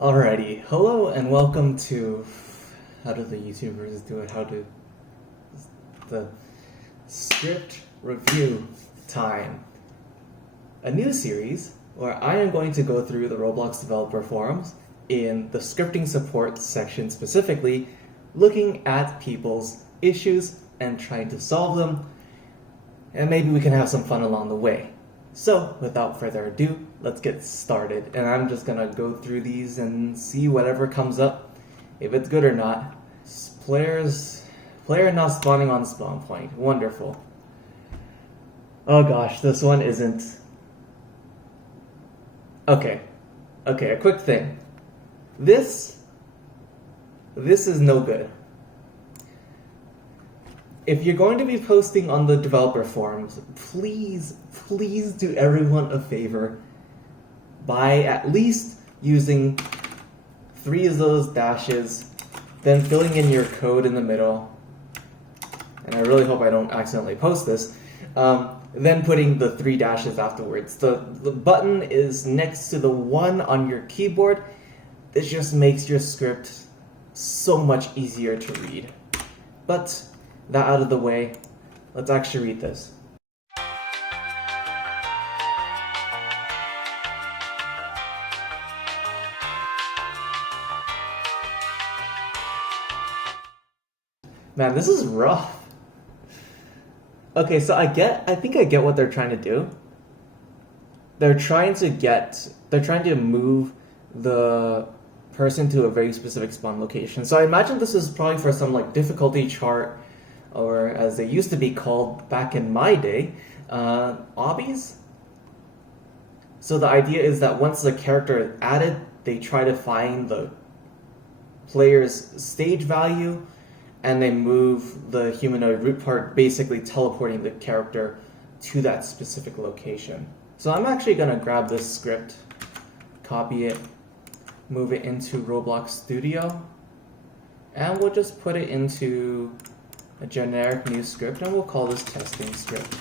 Alrighty, hello and welcome to, how do the YouTubers do it, the script review time. A new series where I am going to go through the Roblox Developer Forums in the scripting support section specifically, looking at people's issues and trying to solve them, and maybe we can have some fun along the way. So, without further ado, let's get started. And I'm just gonna go through these and see whatever comes up, if it's good or not. Player not spawning on spawn point. Wonderful. Oh gosh, this one isn't. Okay, a quick thing. This is no good. If you're going to be posting on the developer forums, please do everyone a favor by at least using 3 of those dashes, then filling in your code in the middle, and I really hope I don't accidentally post this, then putting the 3 dashes afterwards. The button is next to the 1 on your keyboard. This just makes your script so much easier to read. But that out of the way, let's actually read this. Man, this is rough. Okay, so I think I get what they're trying to do. They're trying to move the person to a very specific spawn location. So I imagine this is probably for some like difficulty chart, or as they used to be called back in my day, obbies. So the idea is that once the character is added, they try to find the player's stage value, and they move the humanoid root part, basically teleporting the character to that specific location. So I'm actually going to grab this script, copy it, move it into Roblox Studio, and we'll just put it into a generic new script, and we'll call this testing script.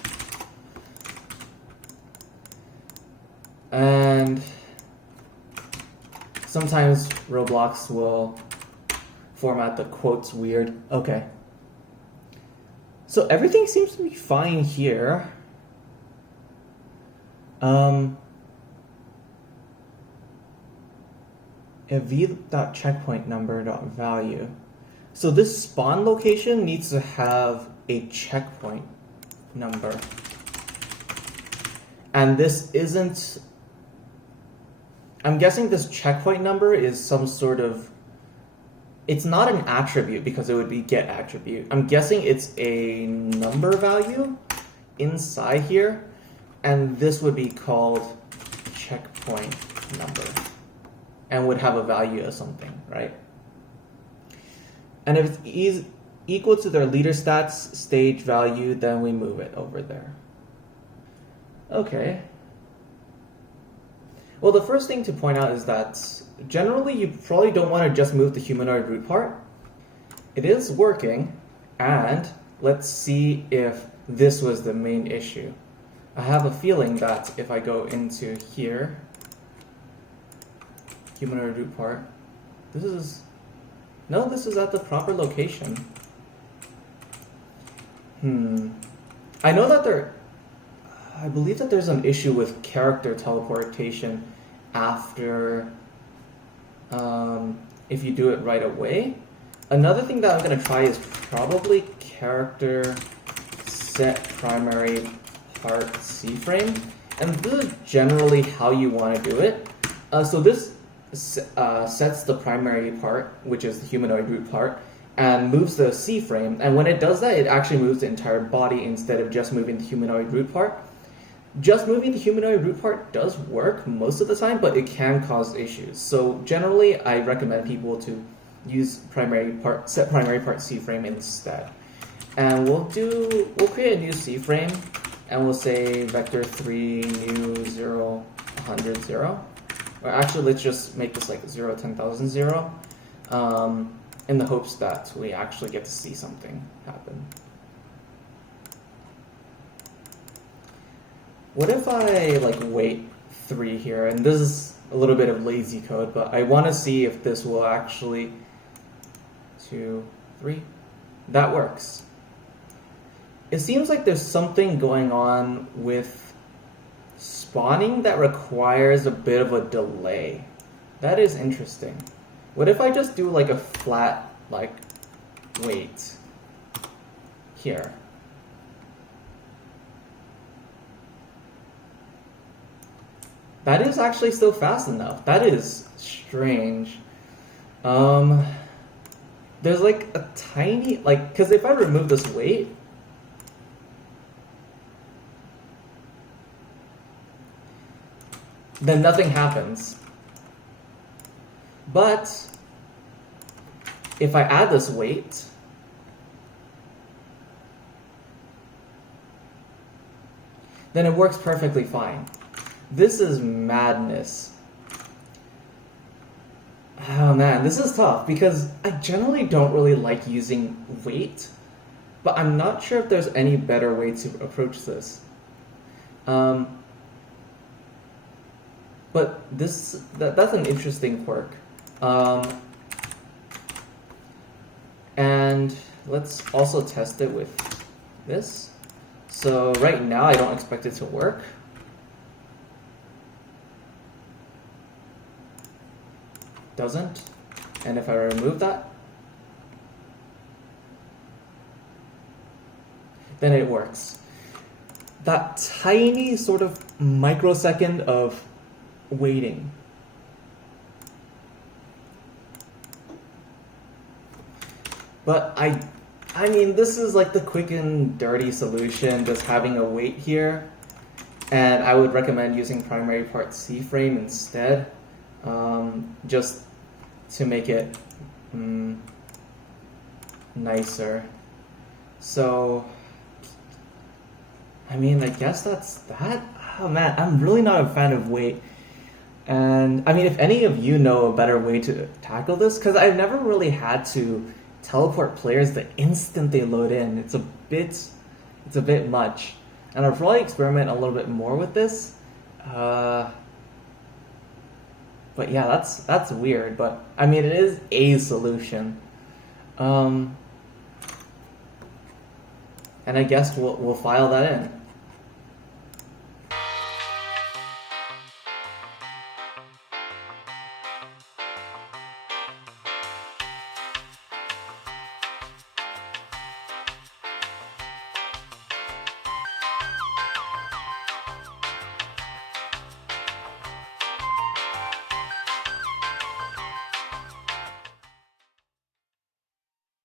And sometimes Roblox will format the quotes weird. Okay. So everything seems to be fine here. v.checkpoint_number.value. So this spawn location needs to have a checkpoint number. And this isn't... I'm guessing this checkpoint number is some sort of... It's not an attribute because it would be get attribute. I'm guessing it's a number value inside here, and this would be called checkpoint number and would have a value of something, right? And if it's equal to their leader stats stage value, then we move it over there. Okay. Well, the first thing to point out is that generally you probably don't want to just move the humanoid root part. It is working, and let's see if this was the main issue. I have a feeling that if I go into here, humanoid root part, this is at the proper location. I know that I believe that there's an issue with character teleportation after, if you do it right away. Another thing that I'm going to try is probably character set primary part C-frame. And this is generally how you want to do it. So this sets the primary part, which is the humanoid root part, and moves the C-frame. And when it does that, it actually moves the entire body instead of just moving the humanoid root part. Just moving the humanoid root part does work most of the time, but it can cause issues. So generally, I recommend people to use set primary part C-frame instead. And we'll create a new C-frame, and we'll say vector 3 new 0 100 0. Or actually, let's just make this like 0 10,000 0, in the hopes that we actually get to see something happen. What if I like wait 3 here, and this a little bit of lazy code, but I want to see if this will actually, 2, 3, that works. It seems like there's something going on with spawning that requires a bit of a delay. That is interesting. What if I just do like a flat, like, wait here? That is actually still fast enough. That is strange. There's like a tiny, like, because if I remove this wait, then nothing happens. But if I add this wait, then it works perfectly fine. This is madness. Oh man, this is tough because I generally don't really like using wait, but I'm not sure if there's any better way to approach this. But that's an interesting quirk. And let's also test it with this. So right now I don't expect it to work. Doesn't. And if I remove that, then it works. That tiny sort of microsecond of waiting. But I mean, this is like the quick and dirty solution, just having a wait here. And I would recommend using primary part C frame instead, just to make it nicer. So, I mean, I guess that's that. Oh man, I'm really not a fan of wait. And I mean, if any of you know a better way to tackle this, because I've never really had to teleport players the instant they load in. It's a bit much. And I'll probably experiment a little bit more with this. But yeah, that's weird. But I mean, it is a solution. And I guess we'll file that in.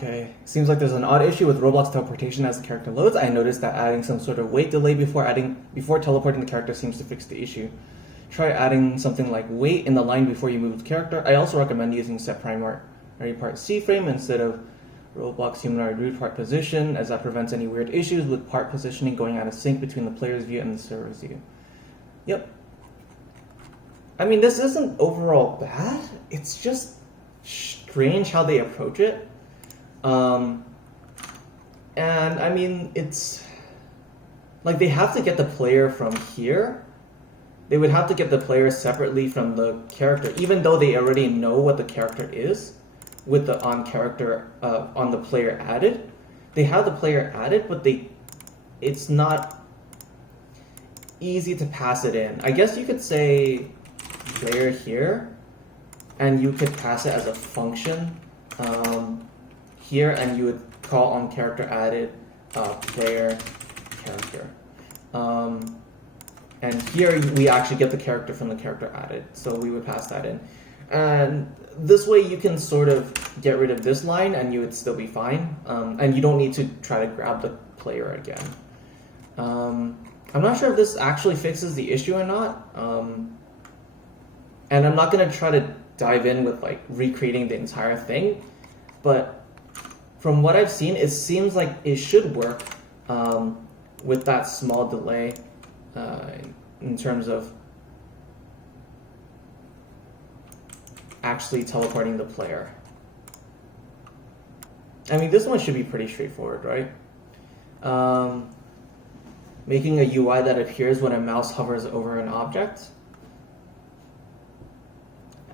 Okay, seems like there's an odd issue with Roblox teleportation as the character loads. I noticed that adding some sort of wait delay before teleporting the character seems to fix the issue. Try adding something like wait in the line before you move the character. I also recommend using set primary part C frame instead of Roblox humanoid root part position, as that prevents any weird issues with part positioning going out of sync between the player's view and the server's view. Yep. I mean, this isn't overall bad. It's just strange how they approach it. And I mean, it's like they have to get the player from here. They would have to get the player separately from the character, even though they already know what the character is with the on the player added. They have the player added, but it's not easy to pass it in. I guess you could say player here, and you could pass it as a function here, and you would call on character added player character. And here we actually get the character from the character added, so we would pass that in. And this way you can sort of get rid of this line and you would still be fine. And you don't need to try to grab the player again. I'm not sure if this actually fixes the issue or not. And I'm not going to try to dive in with like recreating the entire thing. But from what I've seen, it seems like it should work with that small delay in terms of actually teleporting the player. I mean, this one should be pretty straightforward, right? Making a UI that appears when a mouse hovers over an object.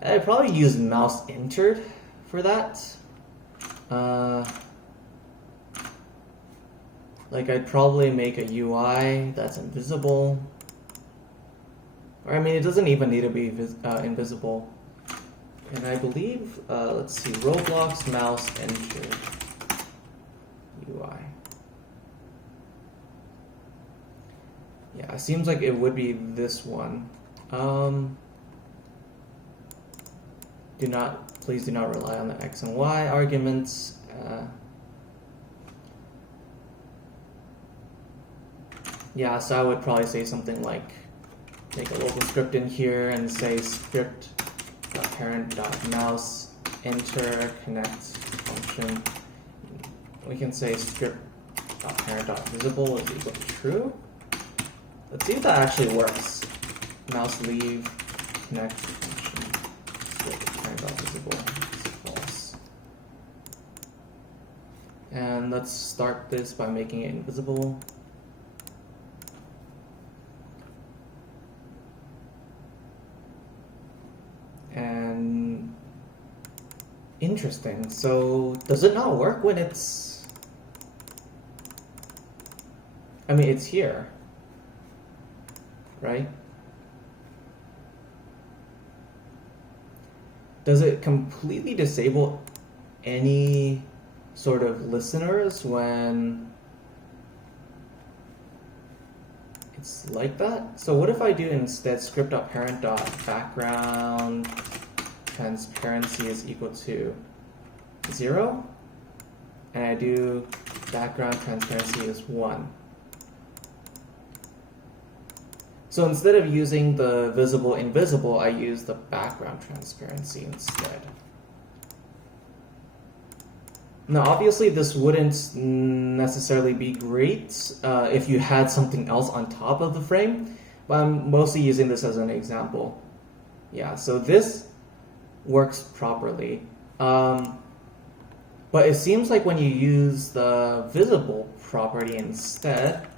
I'd probably use mouse entered for that. Like I'd probably make a UI that's invisible. Or I mean, it doesn't even need to be invisible. And I believe, let's see, Roblox mouse entered UI. Yeah, it seems like it would be this one. Please do not rely on the X and Y arguments. Yeah, so I would probably say something like, make a local script in here and say script.parent.mouse enter connect function. We can say script.parent.visible is equal to true. Let's see if that actually works. Mouse leave connect function script.parent.visible is false. And let's start this by making it invisible. And interesting. So does it not work when it's, I mean, it's here, right? Does it completely disable any sort of listeners when it's like that? So what if I do instead script.parent.background transparency is equal to 0, and I do background transparency is 1. So instead of using the visible invisible, I use the background transparency instead. Now obviously this wouldn't necessarily be great if you had something else on top of the frame, but I'm mostly using this as an example. Yeah, so this works properly. But it seems like when you use the visible property instead,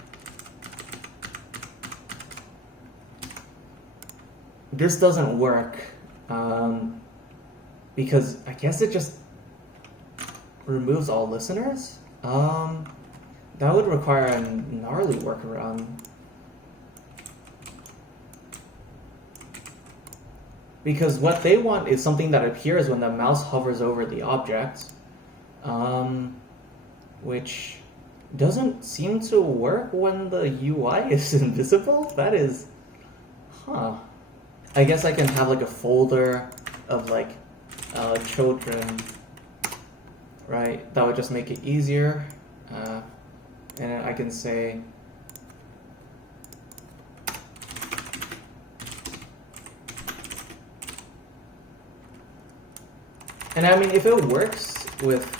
this doesn't work because I guess it just removes all listeners. That would require a gnarly workaround. Because what they want is something that appears when the mouse hovers over the object, which doesn't seem to work when the UI is invisible. That is, I guess I can have like a folder of like children, right? That would just make it easier. And then I can say and I mean, if it works with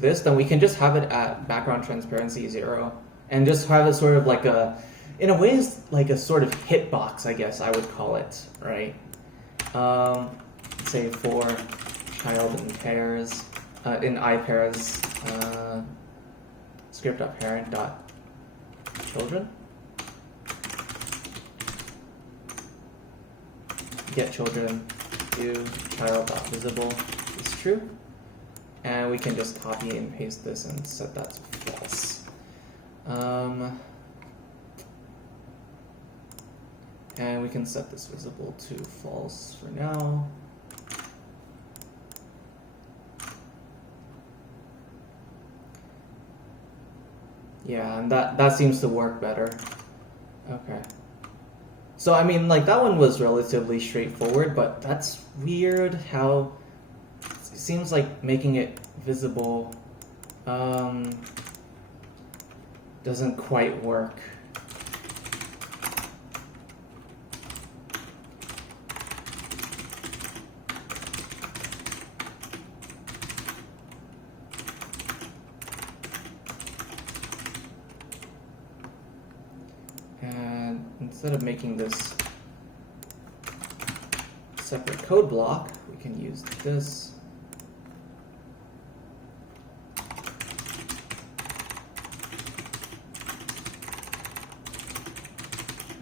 this, then we can just have it at background transparency 0 and just have it sort of like a, in a way, it's like a sort of hitbox, I guess I would call it, right? Say for child in pairs, in I pairs, script.parent.children. Get children to child.visible is true. And we can just copy and paste this and set that to false. And we can set this visible to false for now. Yeah, and that seems to work better. Okay. So I mean, like, that one was relatively straightforward, but that's weird how it seems like making it visible doesn't quite work. And instead of making this separate code block, we can use this.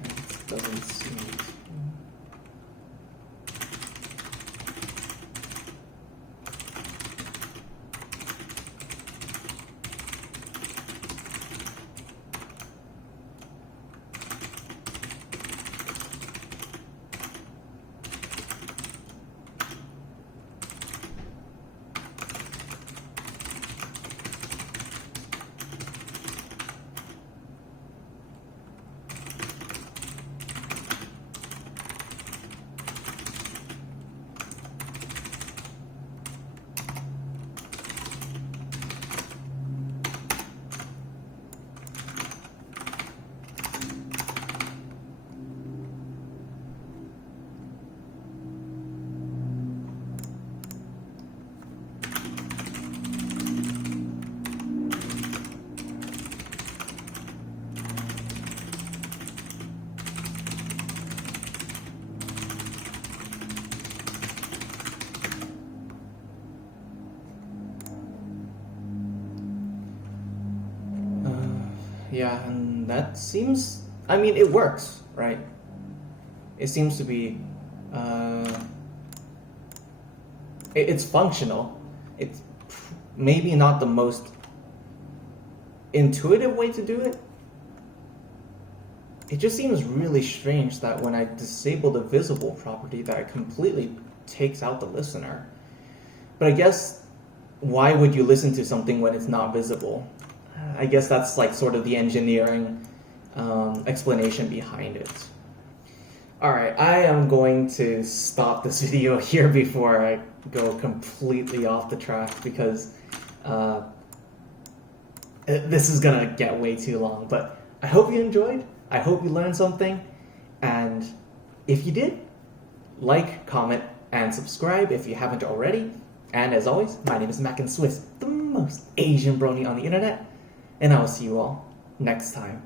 It doesn't seem to... Yeah, and that seems, I mean, it works, right? It seems to be, it's functional. It's maybe not the most intuitive way to do it. It just seems really strange that when I disable the visible property that it completely takes out the listener. But I guess, why would you listen to something when it's not visible? I guess that's like sort of the engineering explanation behind it. Alright, I am going to stop this video here before I go completely off the track because this is gonna get way too long. But I hope you enjoyed. I hope you learned something. And if you did, like, comment, and subscribe if you haven't already. And as always, my name is MacAndSwiss, the most Asian brony on the internet. And I will see you all next time.